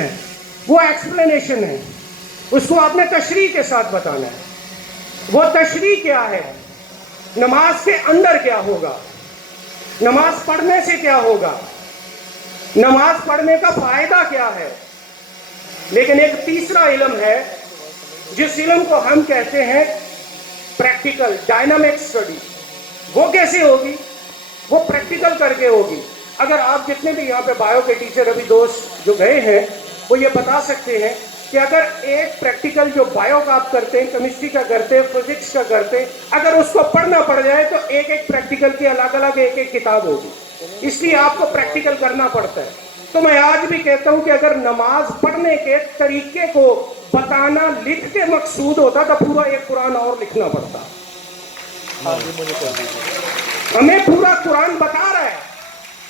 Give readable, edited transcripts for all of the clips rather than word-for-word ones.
ہے وہ ایکسپلینیشن ہے، اس کو آپ نے تشریح کے ساتھ بتانا ہے۔ وہ تشریح کیا ہے؟ نماز کے اندر کیا ہوگا، نماز پڑھنے سے کیا ہوگا، نماز پڑھنے کا فائدہ کیا ہے۔ لیکن ایک تیسرا علم ہے جس علم کو ہم کہتے ہیں پریکٹیکل ڈائنامک اسٹڈی۔ وہ کیسے ہوگی؟ وہ پریکٹیکل کر کے ہوگی۔ اگر آپ جتنے بھی یہاں پہ بایو کے ٹیچر ابھی دوست جو گئے ہیں وہ یہ بتا سکتے ہیں کہ اگر ایک پریکٹیکل جو بایو کا آپ کرتے ہیں، کیمسٹری کا کرتے ہیں، فزکس کا کرتے ہیں، اگر اس کو پڑھنا پڑ جائے تو ایک ایک پریکٹیکل کی الگ الگ ایک ایک کتاب ہوگی، اس لیے آپ کو پریکٹیکل کرنا پڑتا ہے۔ تو میں آج بھی کہتا ہوں کہ اگر نماز پڑھنے کے طریقے کو بتانا لکھ کے مقصود ہوتا تو پورا ایک قرآن اور لکھنا پڑتا۔ ہمیں پورا قرآن بتا رہا ہے،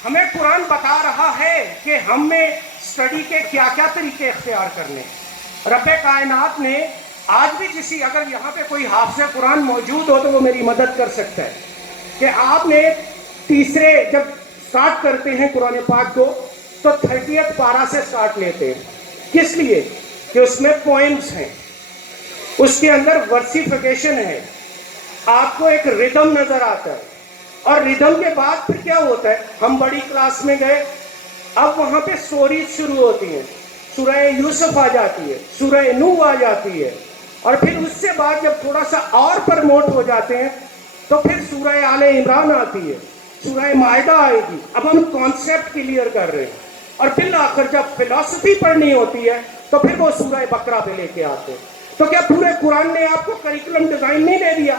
ہمیں قرآن بتا رہا ہے کہ ہمیں اسٹڈی کے کیا کیا طریقے اختیار کرنے۔ رب کائنات نے آج بھی اگر یہاں پہ کوئی حافظ قرآن موجود ہو تو وہ میری مدد کر سکتا ہے کہ آپ نے تیسرے جب سٹارٹ کرتے ہیں قرآن پاک کو تو 30 پارہ سے سٹارٹ لیتے ہیں۔ کس لیے؟ کہ اس میں پوئمز ہیں، اس کے اندر ورسیفیکیشن ہے، آپ کو ایک ردم نظر آتا ہے، اور ردم کے بعد پھر کیا ہوتا ہے؟ ہم بڑی کلاس میں گئے، اب وہاں پہ سٹوریز شروع ہوتی ہیں، سورہ یوسف آ جاتی ہے، سورہ نوح آ جاتی ہے، اور پھر اس سے بعد جب تھوڑا سا اور پرموٹ ہو جاتے ہیں تو پھر سورہ آل عمران آتی ہے، سورہ مائدہ آئے گی۔ اب ہم کانسیپٹ کلیئر کر رہے ہیں، اور پھر آخر جب فلسفی پڑھنی ہوتی ہے تو پھر وہ سورہ بقرہ پہ لے کے آتے ہیں۔ تو کیا پورے قرآن نے آپ کو کریکولم ڈیزائن نہیں دے دیا؟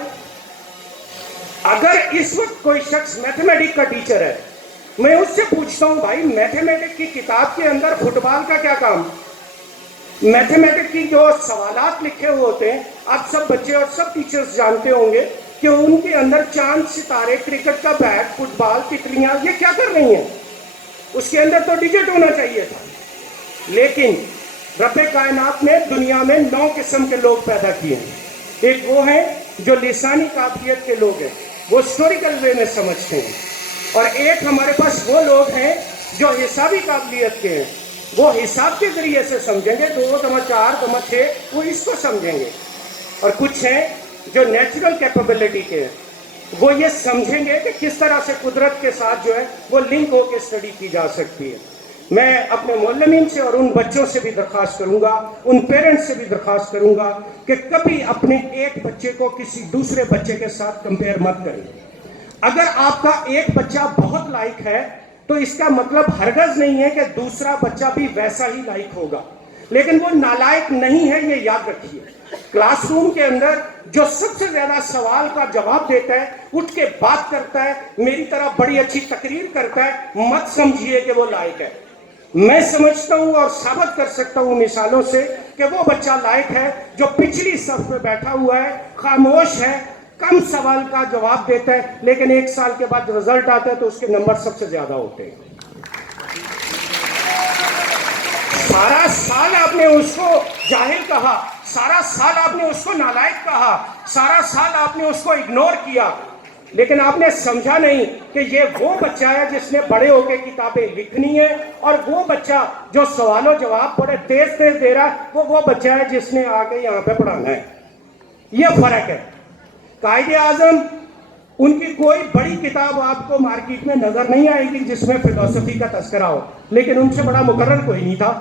اگر اس وقت کوئی شخص میتھمیٹک کا ٹیچر ہے، میں اس سے پوچھتا ہوں بھائی میتھمیٹک کی کتاب کے اندر فٹ بال کا کیا کام؟ میتھمیٹک کی جو سوالات لکھے ہوئے ہوتے ہیں، آپ سب بچے اور سب ٹیچرز جانتے ہوں گے کہ ان کے اندر چاند ستارے، کرکٹ کا بیٹ، فٹ بال، تتلیاں، یہ کیا کر رہی ہیں؟ اس کے اندر تو ڈیجٹ ہونا چاہیے تھا۔ لیکن رب کائنات نے دنیا میں 9 قسم کے لوگ پیدا کیے ہیں۔ ایک وہ ہیں جو لسانی قابلیت کے لوگ ہیں، وہ ہسٹوریکل وے میں سمجھتے ہیں، اور ایک ہمارے پاس وہ لوگ ہیں جو حسابی قابلیت کے ہیں، وہ حساب کے ذریعے سے سمجھیں گے، 2+4=6 وہ اس کو سمجھیں گے، اور کچھ ہیں جو نیچرل کیپیبلٹی کے ہیں، وہ یہ سمجھیں گے کہ کس طرح سے قدرت کے ساتھ جو ہے وہ لنک ہو کے اسٹڈی کی جا سکتی ہے۔ میں اپنے معلمین سے اور ان بچوں سے بھی درخواست کروں گا، ان پیرنٹس سے بھی درخواست کروں گا کہ کبھی اپنے ایک بچے کو کسی دوسرے بچے کے ساتھ کمپیئر مت کریں۔ اگر آپ کا ایک بچہ بہت لائق ہے تو اس کا مطلب ہرگز نہیں ہے کہ دوسرا بچہ بھی ویسا ہی لائق ہوگا، لیکن وہ نالائق نہیں ہے، یہ یاد رکھیے۔ کلاس روم کے اندر جو سب سے زیادہ سوال کا جواب دیتا ہے، اٹھ کے بات کرتا ہے، میری طرح بڑی اچھی تقریر کرتا ہے، مت سمجھیے کہ وہ لائق ہے۔ میں سمجھتا ہوں اور ثابت کر سکتا ہوں مثالوں سے کہ وہ بچہ لائق ہے جو پچھلی صف میں بیٹھا ہوا ہے، خاموش ہے، کم سوال کا جواب دیتا ہے، لیکن 1 سال کے بعد رزلٹ آتا ہے تو اس کے نمبر سب سے زیادہ ہوتے ہیں۔ سارا سال آپ نے اس کو جاہل کہا، سارا سال آپ نے اس کو نالائق کہا، سارا سال آپ نے اس کو اگنور کیا، لیکن آپ نے سمجھا نہیں کہ یہ وہ بچہ ہے جس نے بڑے ہو کے کتابیں لکھنی ہے، اور وہ بچہ جو سوال و جواب بڑے تیز تیز دے رہا ہے وہ بچہ ہے جس نے آ کے یہاں پہ پڑھانا ہے۔ یہ فرق ہے۔ قائد اعظم، ان کی کوئی بڑی کتاب آپ کو مارکیٹ میں نظر نہیں آئے گی جس میں فلسفی کا تذکرہ ہو، لیکن ان سے بڑا مقرر کوئی نہیں تھا۔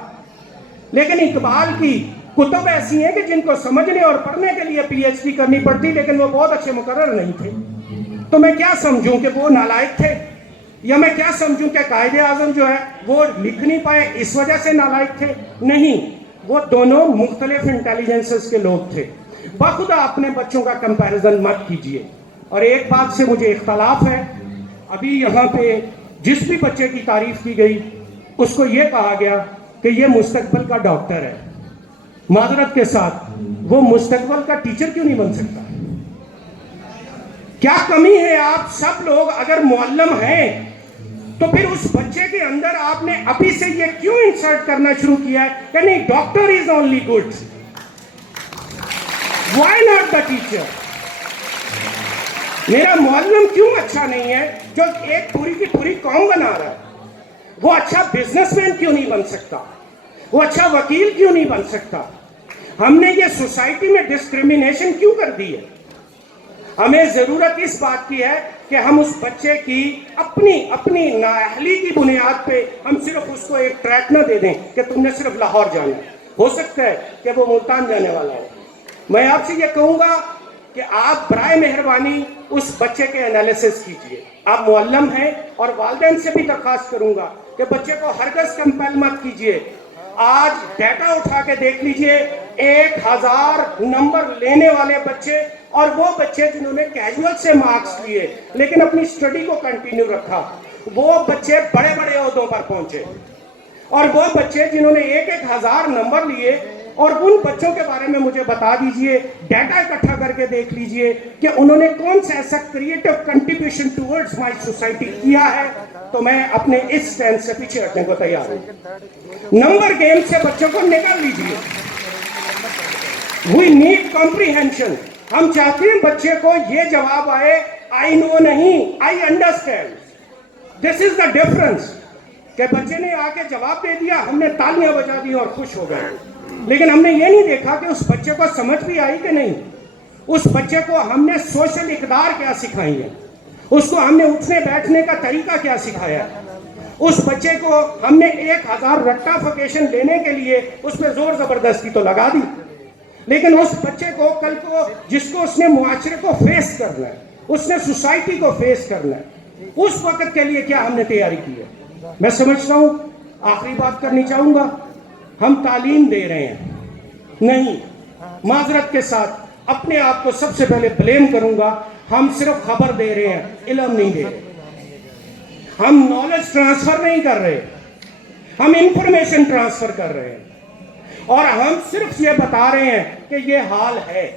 لیکن اقبال کی کتب ایسی ہیں کہ جن کو سمجھنے اور پڑھنے کے لیے پی ایچ ڈی کرنی پڑتی، لیکن وہ بہت اچھے مقرر نہیں تھے۔ تو میں کیا سمجھوں کہ وہ نالائق تھے، یا میں کیا سمجھوں کہ قائد اعظم جو ہے وہ لکھ نہیں پائے اس وجہ سے نالائق تھے؟ نہیں، وہ دونوں مختلف انٹیلیجنسز کے لوگ تھے۔ بخدا اپنے بچوں کا کمپیریزن مت کیجئے۔ اور ایک بات سے مجھے اختلاف ہے، ابھی یہاں پہ جس بھی بچے کی تعریف کی گئی اس کو یہ کہا گیا کہ یہ مستقبل کا ڈاکٹر ہے۔ معذرت کے ساتھ، وہ مستقبل کا ٹیچر کیوں نہیں بن سکتا؟ کیا کمی ہے؟ آپ سب لوگ اگر معلم ہیں تو پھر اس بچے کے اندر آپ نے ابھی سے یہ کیوں انسرٹ کرنا شروع کیا ہے کہ نہیں doctor is only good? Why not the teacher? میرا معلم کیوں اچھا نہیں ہے جو ایک پوری کی پوری قوم بنا رہا ہے؟ وہ اچھا بزنس مین کیوں نہیں بن سکتا؟ وہ اچھا وکیل کیوں نہیں بن سکتا؟ ہم نے یہ سوسائٹی میں ڈسکریمنیشن کیوں کر دی ہے؟ ہمیں ضرورت اس بات کی ہے کہ ہم اس بچے کی اپنی نااہلی کی بنیاد پہ ہم صرف اس کو ایک ٹریک نہ دے دیں کہ تم نے صرف لاہور جانا ہے. ہو سکتا ہے کہ وہ ملتان جانے والا ہے. میں آپ سے یہ کہوں گا کہ آپ برائے مہربانی اس بچے کے انالیسس کیجئے. آپ معلم ہیں اور والدین سے بھی درخواست کروں گا کہ بچے کو ہرگز کمپیل مت کیجئے. آج ڈیٹا اٹھا کے دیکھ لیجئے 1000 نمبر لینے والے بچے اور وہ بچے جنہوں نے کیجول سے مارکس لیے لیکن اپنی سٹڈی کو کنٹینیو رکھا، وہ بچے بڑے بڑے عہدوں پر پہنچے. اور وہ بچے جنہوں نے 1000 نمبر لیے، اور ان بچوں کے بارے میں مجھے بتا دیجئے، ڈیٹا اکٹھا کر کے دیکھ لیجئے کہ انہوں نے کون سا ایسا کریٹو کنٹریبیوشن ٹورڈز مائی سوسائٹی کیا ہے، تو میں اپنے اس سٹینڈ سے پیچھے رکھنے کو تیار ہوں. نمبر گیم سے بچوں کو نکال لیجئے. We need comprehension. ہم چاہتے ہیں بچے کو یہ جواب آئے آئی نو نہیں، I understand. This is the difference. کہ بچے نے آ کے جواب دے دیا، ہم نے تالیاں بجا دی اور خوش ہو گئے، لیکن ہم نے یہ نہیں دیکھا کہ اس بچے کو سمجھ بھی آئی کہ نہیں. اس بچے کو ہم نے سوشل اقدار کیا سکھائی ہے، اس کو ہم نے اٹھنے بیٹھنے کا طریقہ کیا سکھایا. اس بچے کو ہم نے 1000 رٹافیکیشن لینے کے لیے اس پہ زور زبردستی تو لگا دی، لیکن اس بچے کو کل کو جس کو اس نے معاشرے کو فیس کرنا ہے، اس نے سوسائٹی کو فیس کرنا ہے، اس وقت کے لیے کیا ہم نے تیاری کی ہے. میں سمجھتا ہوں، آخری بات کرنی چاہوں گا، ہم تعلیم دے رہے ہیں نہیں، معذرت کے ساتھ اپنے آپ کو سب سے پہلے بلیم کروں گا، ہم صرف خبر دے رہے ہیں، علم نہیں دے رہے. ہم نالج ٹرانسفر نہیں کر رہے، ہم انفارمیشن ٹرانسفر کر رہے ہیں، اور ہم صرف یہ بتا رہے ہیں کہ یہ حال ہے.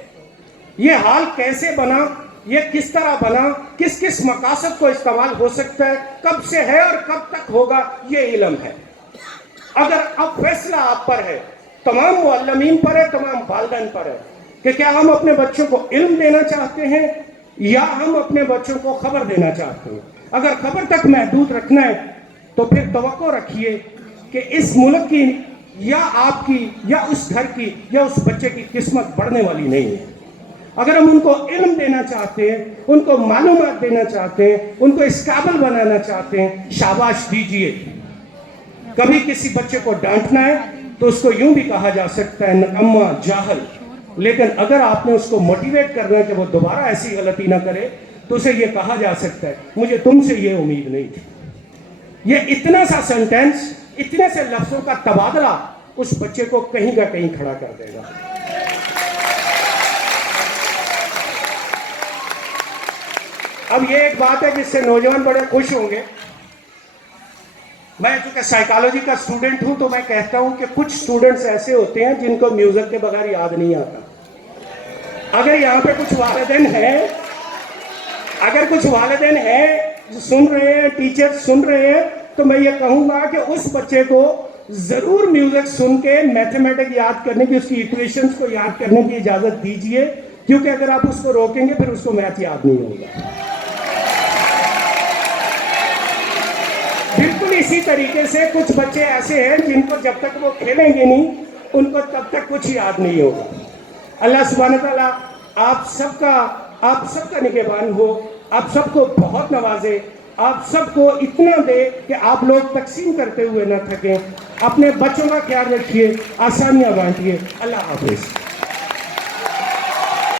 یہ حال کیسے بنا، یہ کس طرح بنا، کس کس مقاصد کو استعمال ہو سکتا ہے، کب سے ہے اور کب تک ہوگا، یہ علم ہے. اگر اب فیصلہ آپ پر ہے، تمام معلمین پر ہے، تمام والدین پر ہے کہ کیا ہم اپنے بچوں کو علم دینا چاہتے ہیں یا ہم اپنے بچوں کو خبر دینا چاہتے ہیں. اگر خبر تک محدود رکھنا ہے تو پھر توقع رکھیے کہ اس ملک کی یا آپ کی یا اس گھر کی یا اس بچے کی قسمت بڑھنے والی نہیں ہے. اگر ہم ان کو علم دینا چاہتے ہیں، ان کو معلومات دینا چاہتے ہیں، ان کو اس قابل بنانا چاہتے ہیں، شاباش دیجئے. کبھی کسی بچے کو ڈانٹنا ہے تو اس کو یوں بھی کہا جا سکتا ہے نکما، جاہل. لیکن اگر آپ نے اس کو موٹیویٹ کرنا ہے کہ وہ دوبارہ ایسی غلطی نہ کرے تو اسے یہ کہا جا سکتا ہے مجھے تم سے یہ امید نہیں تھی. یہ اتنا سا سینٹینس، اتنے سے لفظوں کا تبادلہ اس بچے کو کہیں کا کہیں کھڑا کر دے گا. اب یہ ایک بات ہے جس سے نوجوان بڑے خوش ہوں گے. میں چونکہ سائیکالوجی کا اسٹوڈنٹ ہوں تو میں کہتا ہوں کہ کچھ اسٹوڈنٹس ایسے ہوتے ہیں جن کو میوزک کے بغیر یاد نہیں آتا. اگر یہاں پہ کچھ والدین ہیں سن رہے ہیں، ٹیچر سن رہے ہیں، تو میں یہ کہوں گا کہ اس بچے کو ضرور میوزک سن کے میتھمیٹک یاد کرنے کی، اس کی ایکویشنز کو یاد کرنے کی اجازت دیجئے، کیونکہ اگر آپ اس کو روکیں گے پھر اس کو میتھ یاد نہیں ہوگا. بالکل اسی طریقے سے کچھ بچے ایسے ہیں جن کو جب تک وہ کھیلیں گے نہیں ان کو تب تک کچھ یاد نہیں ہوگا. اللہ سبحانہ تعالیٰ آپ سب کا نگہبان ہو، آپ سب کو بہت نوازے، آپ سب کو اتنا دے کہ آپ لوگ تقسیم کرتے ہوئے نہ تھکیں. اپنے بچوں کا خیال رکھیے، آسانیاں بانٹیے. اللہ حافظ.